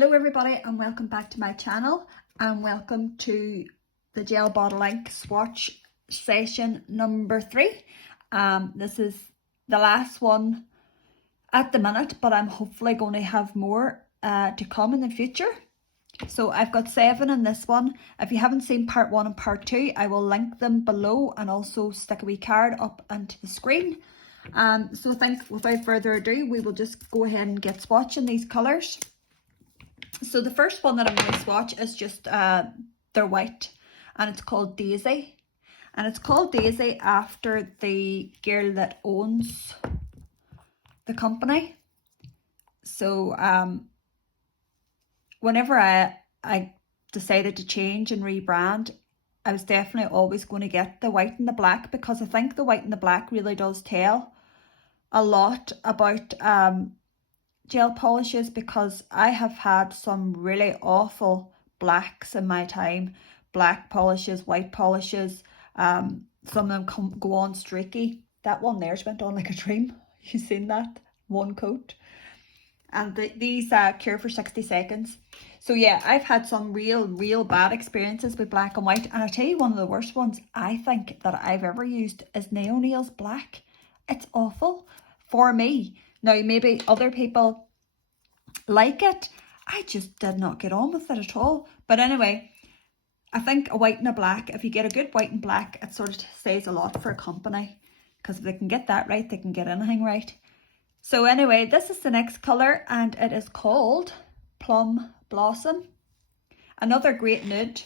Hello everybody and welcome back to my channel and welcome to the gel bottle ink swatch session number 3. This is the last one at the minute, but I'm hopefully going to have more to come in the future. So I've got 7 in this one. If you haven't seen part 1 and part 2, I will link them below and also stick a wee card up onto the screen. So I think without further ado, we will just go ahead and get swatching these colours. So the first one that I'm going to swatch is just they're white and it's called Daisy. And it's called Daisy after the girl that owns the company. So whenever I decided to change and rebrand, I was definitely always going to get the white and the black, because I think the white and the black really does tell a lot about gel polishes, because I have had some really awful blacks in my time. Black polishes, white polishes, some of them go on streaky. That one there's went on like a dream. You seen that? One coat. And these cure for 60 seconds. So yeah, I've had some real bad experiences with black and white. And I tell you, one of the worst ones I think that I've ever used is Nails black. It's awful for me. Now, maybe other people like it. I just did not get on with it at all. But anyway, I think a white and a black, if you get a good white and black, it sort of says a lot for a company. Because if they can get that right, they can get anything right. So anyway, this is the next colour and it is called Plum Blossom. Another great nude.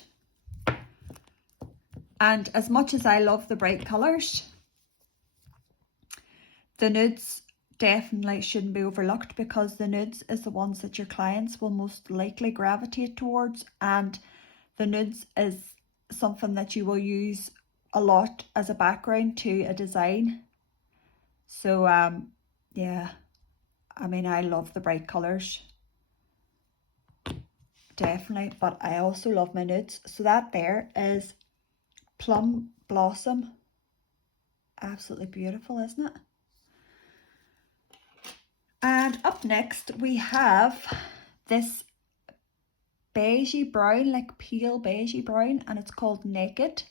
And as much as I love the bright colours, the nudes definitely shouldn't be overlooked, because the nudes is the ones that your clients will most likely gravitate towards, and the nudes is something that you will use a lot as a background to a design. So yeah, I mean, I love the bright colours, definitely, but I also love my nudes. So that there is Plum Blossom. Absolutely beautiful, isn't it? And up next we have this beigey brown, like pale beigey brown, and it's called Naked.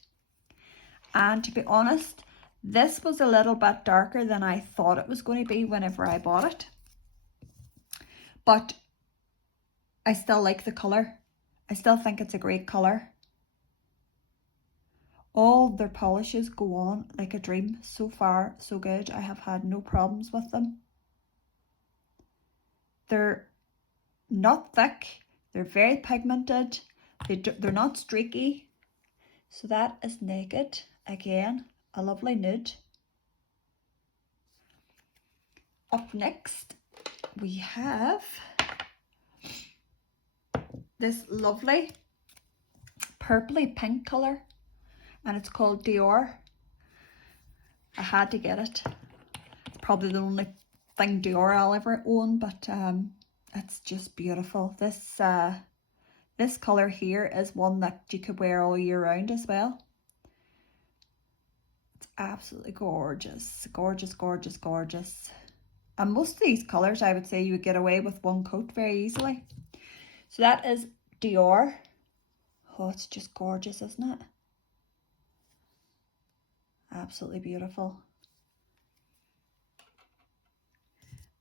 And to be honest, this was a little bit darker than I thought it was going to be whenever I bought it. But I still like the colour. I still think it's a great colour. All their polishes go on like a dream. So far, so good. I have had no problems with them. They're not thick. They're very pigmented. They're not streaky. So that is Naked. Again, a lovely nude. Up next, we have this lovely purpley pink colour, and it's called Dior. I had to get it. Probably the only thing Dior I'll ever own, but it's just beautiful. This colour here is one that you could wear all year round as well. It's absolutely gorgeous. Gorgeous, gorgeous, gorgeous. And most of these colours, I would say you would get away with one coat very easily. So that is Dior. Oh, it's just gorgeous, isn't it? Absolutely beautiful.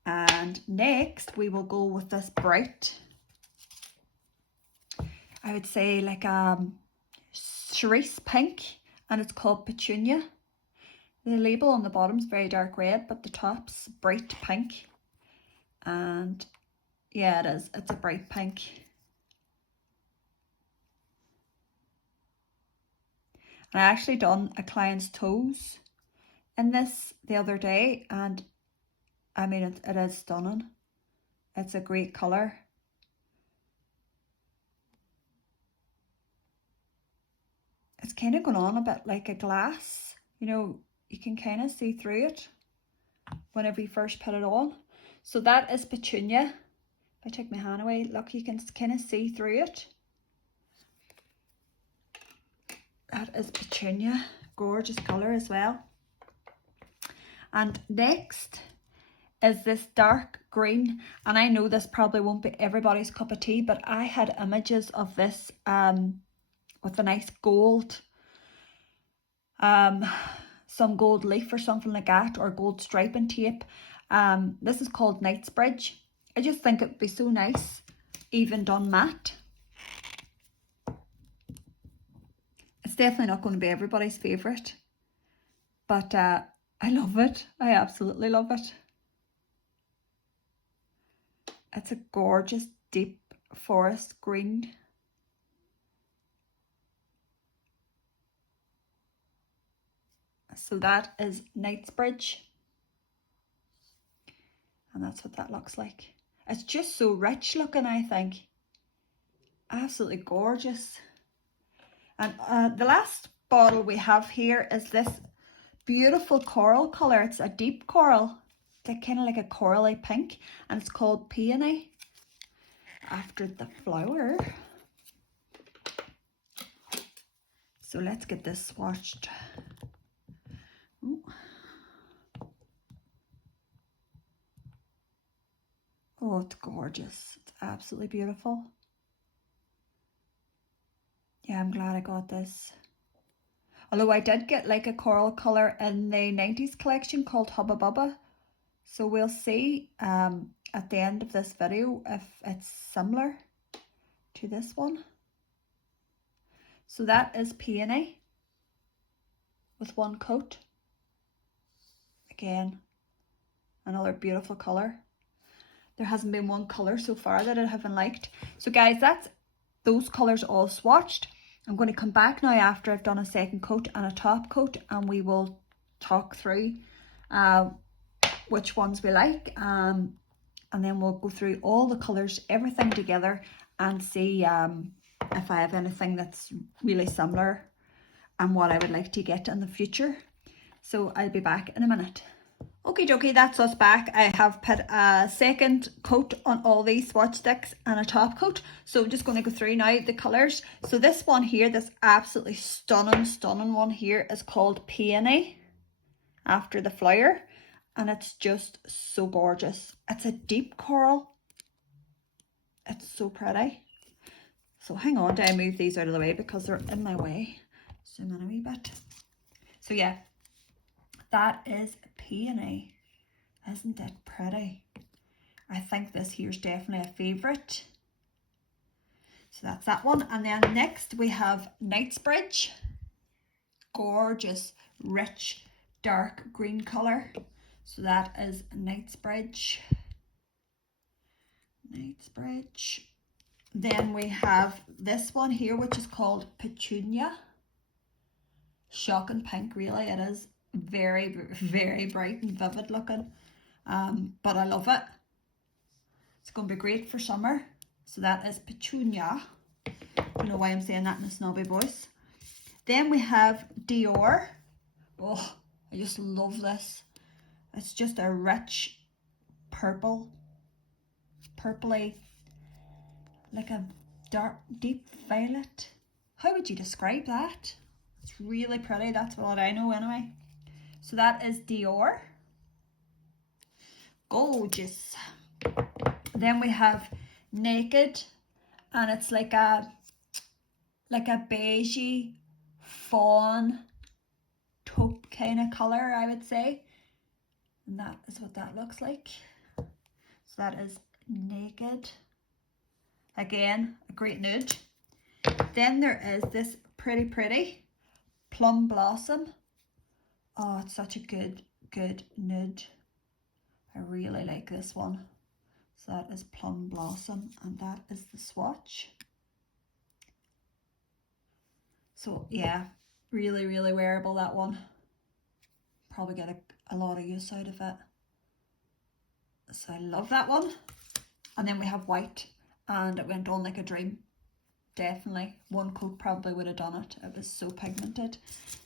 And next we will go with this bright, I would say like cerise pink, and it's called Petunia. The label on the bottom is very dark red, but the top's bright pink. And yeah, it is. It's a bright pink. And I actually done a client's toes in this the other day, and I mean, it is stunning. It's a great colour. It's kind of going on a bit like a glass, you know, you can kind of see through it whenever you first put it on. So that is Petunia. If I take my hand away, look, you can kind of see through it. That is Petunia. Gorgeous colour as well. And next is this dark green, and I know this probably won't be everybody's cup of tea, but I had images of this with a nice gold, some gold leaf or something like that, or gold striping tape. This is called Knightsbridge. I just think it'd be so nice, even done matte. It's definitely not going to be everybody's favourite, but I love it. I absolutely love it. It's a gorgeous deep forest green. So that is Knightsbridge. And that's what that looks like. It's just so rich looking, I think. Absolutely gorgeous. And the last bottle we have here is this beautiful coral colour. It's a deep coral. It's kind of like a corally pink. And it's called Peony, after the flower. So let's get this swatched. Ooh. Oh, it's gorgeous. It's absolutely beautiful. Yeah, I'm glad I got this. Although I did get like a coral colour in the 90s collection called Hubba Bubba. So we'll see at the end of this video if it's similar to this one. So that is Peony with one coat. Again, another beautiful colour. There hasn't been one colour so far that I haven't liked. So guys, that's those colours all swatched. I'm going to come back now after I've done a second coat and a top coat, and we will talk through which ones we like, and then we'll go through all the colours, everything together, and see if I have anything that's really similar and what I would like to get in the future. So I'll be back in a minute. Okie dokie, that's us back. I have put a second coat on all these swatch sticks and a top coat. So I'm just going to go through now the colours. So this one here, this absolutely stunning one here is called Peony, after the flower. And it's just so gorgeous. It's a deep coral. It's so pretty. So hang on till I move these out of the way because they're in my way. Zoom in a wee bit. So yeah, that is Peony. Isn't it pretty? I think this here's definitely a favourite. So that's that one. And then next we have Knightsbridge. Gorgeous, rich, dark green colour. So that is Knightsbridge. Knightsbridge. Then we have this one here, which is called Petunia. Shocking pink, really. It is very, very bright and vivid looking. But I love it. It's going to be great for summer. So that is Petunia. I don't know why I'm saying that in a snobby voice. Then we have Dior. Oh, I just love this. It's just a rich purple, purpley, like a dark, deep violet. How would you describe that? It's really pretty. That's what I know anyway. So that is Dior. Gorgeous. Then we have Naked, and it's like a beigey fawn taupe kind of colour, I would say. And that is what that looks like. So that is Naked. Again, a great nude. Then there is this pretty Plum Blossom. Oh, it's such a good nude. I really like this one. So that is Plum Blossom, and that is the swatch. So yeah, really wearable, that one. Probably get a lot of use out of it. So I love that one. And then we have white, and it went on like a dream. Definitely one coat probably would have done it. It was so pigmented.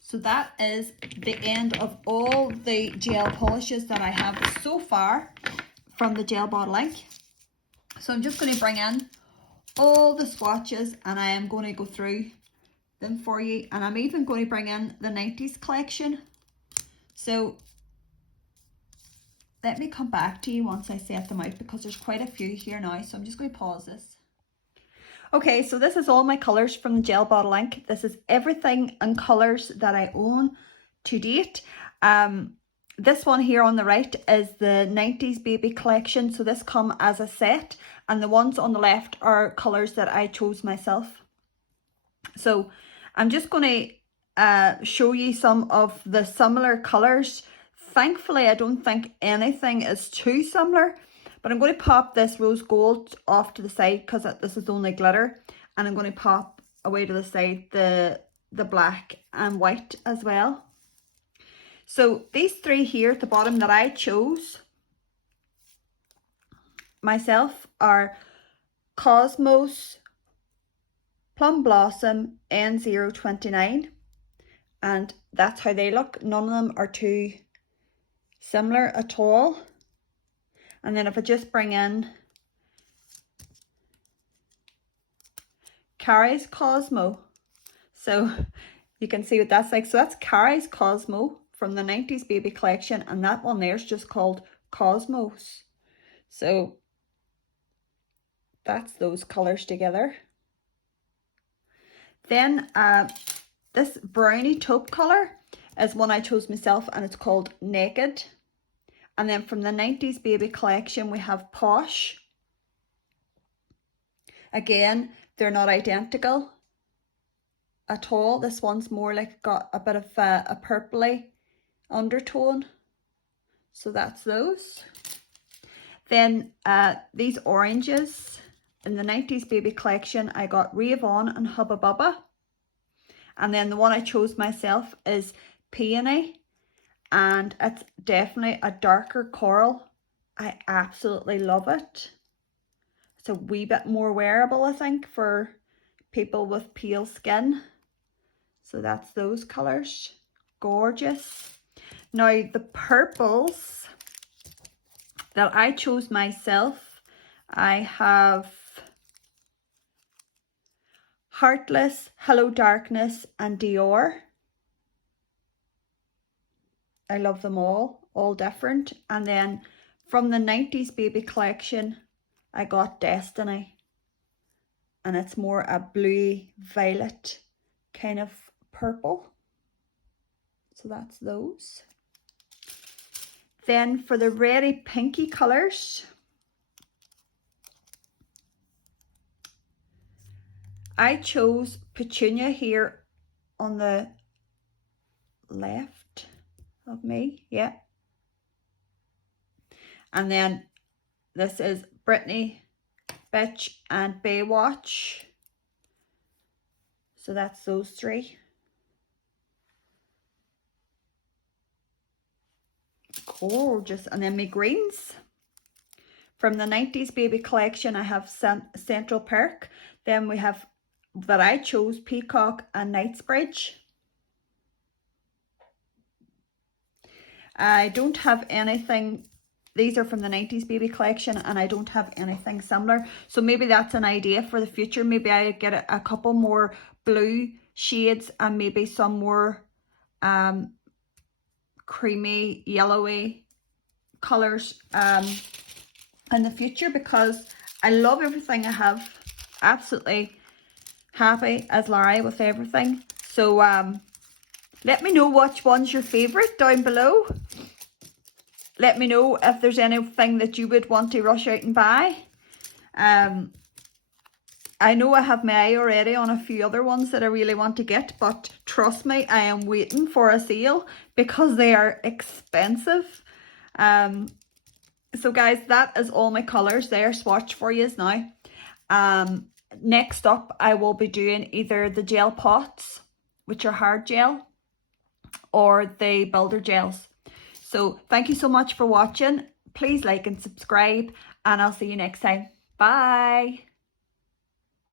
So that is the end of all the gel polishes that I have so far from the Gel Bottle Ink. So I'm just going to bring in all the swatches, and I am going to go through them for you, and I'm even going to bring in the 90s collection. So let me come back to you once I set them out, because there's quite a few here now, so I'm just going to pause this. Okay, so this is all my colours from the gel bottle ink. This is everything in colours that I own to date. This one here on the right is the 90s baby collection, so this come as a set, and the ones on the left are colours that I chose myself. So I'm just going to show you some of the similar colours. Thankfully, I don't think anything is too similar, but I'm going to pop this rose gold off to the side because this is only glitter, and I'm going to pop away to the side the black and white as well. So these three here at the bottom that I chose myself are Cosmos, Plum Blossom, N029, and that's how they look. None of them are too similar at all. And then if I just bring in Carrie's Cosmo, so you can see what that's like. So that's Carrie's Cosmo from the 90s baby collection, and that one there's just called Cosmos. So that's those colours together. Then this brownie taupe colour is one I chose myself, and it's called Naked. And then from the 90s baby collection we have Posh. Again, they're not identical at all. This one's more like got a bit of a purpley undertone. So that's those. Then these oranges in the 90s baby collection, I got Rave On and Hubba Bubba. And then the one I chose myself is Peony, and it's definitely a darker coral. I absolutely love it. It's a wee bit more wearable, I think, for people with pale skin. So that's those colours. Gorgeous. Now the purples that I chose myself, I have Heartless, Hello Darkness, and Dior. I love them all different. And then from the 90s baby collection, I got Destiny, and it's more a bluey violet kind of purple. So that's those. Then for the reddy pinky colours, I chose Petunia here on the left of me, yeah. And then this is Britney, Bitch, and Baywatch. So that's those three. Gorgeous. And then my greens. From the 90s baby collection, I have Central Perk. Then we have, that I chose, Peacock and Knightsbridge. I don't have anything, these are from the 90s baby collection, and I don't have anything similar. So maybe that's an idea for the future. Maybe I get a couple more blue shades and maybe some more creamy, yellowy colours in the future, because I love everything I have. Absolutely happy as Larry with everything. So let me know which one's your favourite down below. Let me know if there's anything that you would want to rush out and buy. I know I have my eye already on a few other ones that I really want to get, but trust me, I am waiting for a sale because they are expensive. So guys, that is all my colours. They are swatched for you now. Next up, I will be doing either the gel pots, which are hard gel, or the builder gels. So thank you so much for watching. Please like and subscribe, and I'll see you next time. Bye.